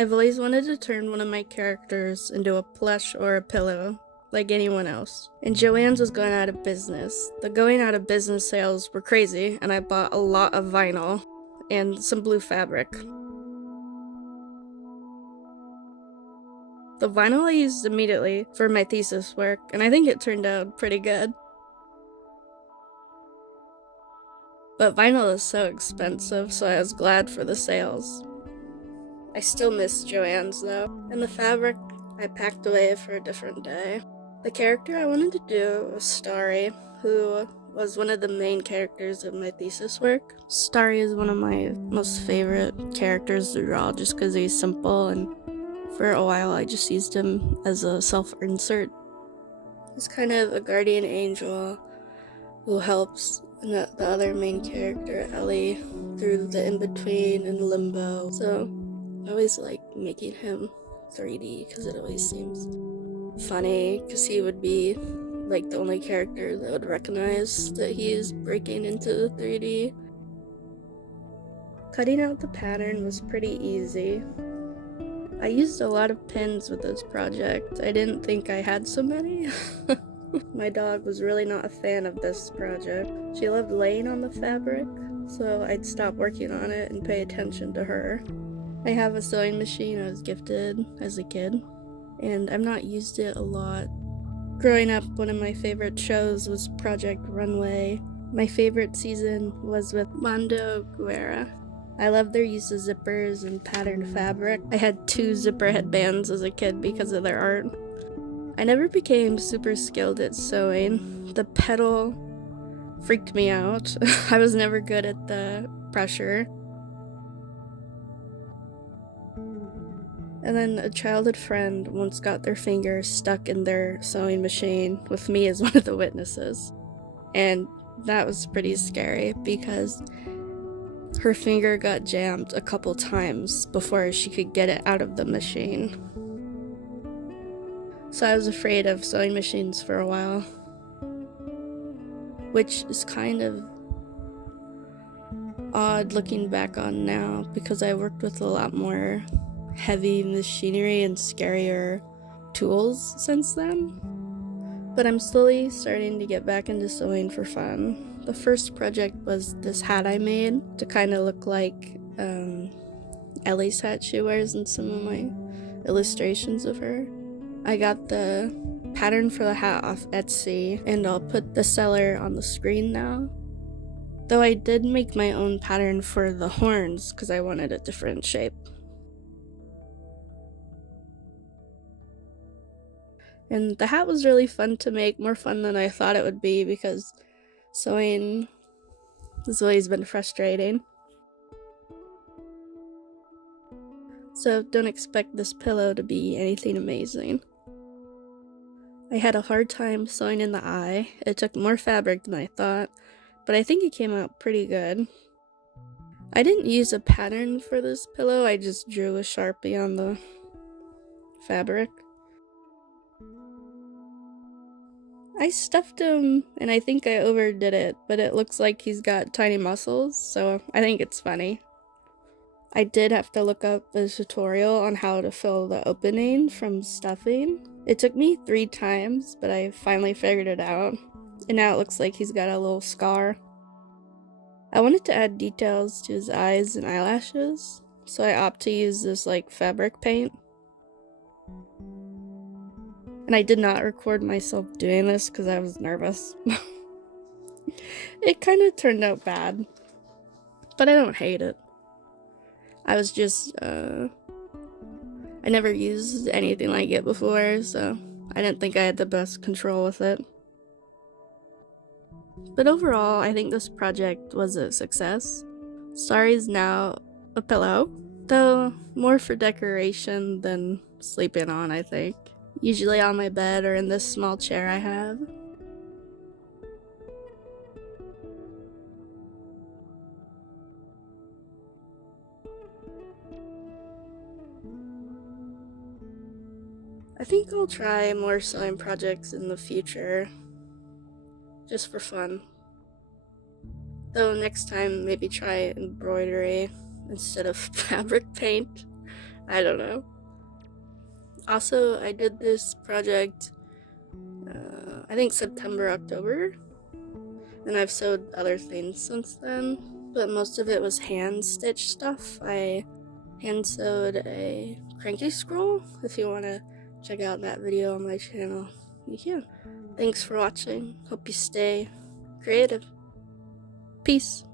I've always wanted to turn one of my characters into a plush or a pillow, like anyone else. And Joann's was going out of business. The going out of business sales were crazy, and I bought a lot of vinyl and some blue fabric. The vinyl I used immediately for my thesis work, and I think it turned out pretty good. But vinyl is so expensive, so I was glad for the sales. I still miss Joann's though, and the fabric I packed away for a different day. The character I wanted to do was Starry, who was one of the main characters of my thesis work. Starry is one of my most favorite characters to draw just because he's simple, and for a while I just used him as a self-insert. He's kind of a guardian angel who helps the other main character, Ellie, through the in-between and limbo. So I always like making him 3D because it always seems funny, because he would be like the only character that would recognize that he is breaking into the 3D. Cutting out the pattern was pretty easy. I used a lot of pins with this project. I didn't think I had so many. My dog was really not a fan of this project. She loved laying on the fabric, so I'd stop working on it and pay attention to her. I have a sewing machine I was gifted as a kid, and I've not used it a lot. Growing up, one of my favorite shows was Project Runway. My favorite season was with Mando Guerra. I loved their use of zippers and patterned fabric. I had 2 zipper headbands as a kid because of their art. I never became super skilled at sewing. The pedal freaked me out. I was never good at the pressure. And then a childhood friend once got their finger stuck in their sewing machine with me as one of the witnesses. And that was pretty scary because her finger got jammed a couple times before she could get it out of the machine. So I was afraid of sewing machines for a while, which is kind of odd looking back on now because I worked with a lot more heavy machinery and scarier tools since then. But I'm slowly starting to get back into sewing for fun. The first project was this hat I made to kind of look like Ellie's hat she wears in some of my illustrations of her. I got the pattern for the hat off Etsy, and I'll put the seller on the screen now. Though I did make my own pattern for the horns because I wanted a different shape. And the hat was really fun to make, more fun than I thought it would be because sewing has always been frustrating. So don't expect this pillow to be anything amazing. I had a hard time sewing in the eye. It took more fabric than I thought, but I think it came out pretty good. I didn't use a pattern for this pillow, I just drew a Sharpie on the fabric. I stuffed him, and I think I overdid it, but it looks like he's got tiny muscles, so I think it's funny. I did have to look up a tutorial on how to fill the opening from stuffing. It took me 3 times, but I finally figured it out, and now it looks like he's got a little scar. I wanted to add details to his eyes and eyelashes, so I opt to use this fabric paint. And I did not record myself doing this because I was nervous. It kind of turned out bad, but I don't hate it. I was just, I never used anything like it before, so I didn't think I had the best control with it. But overall, I think this project was a success. Starry's now a pillow, though more for decoration than sleeping on, I think. Usually on my bed or in this small chair I have. I think I'll try more sewing projects in the future, just for fun. Though next time maybe try embroidery instead of fabric paint. I don't know. Also, I did this project, I think September, October, and I've sewed other things since then, but most of it was hand stitch stuff. I hand sewed a cranky scroll. If you want to check out that video on my channel, you can. Thanks for watching. Hope you stay creative. Peace.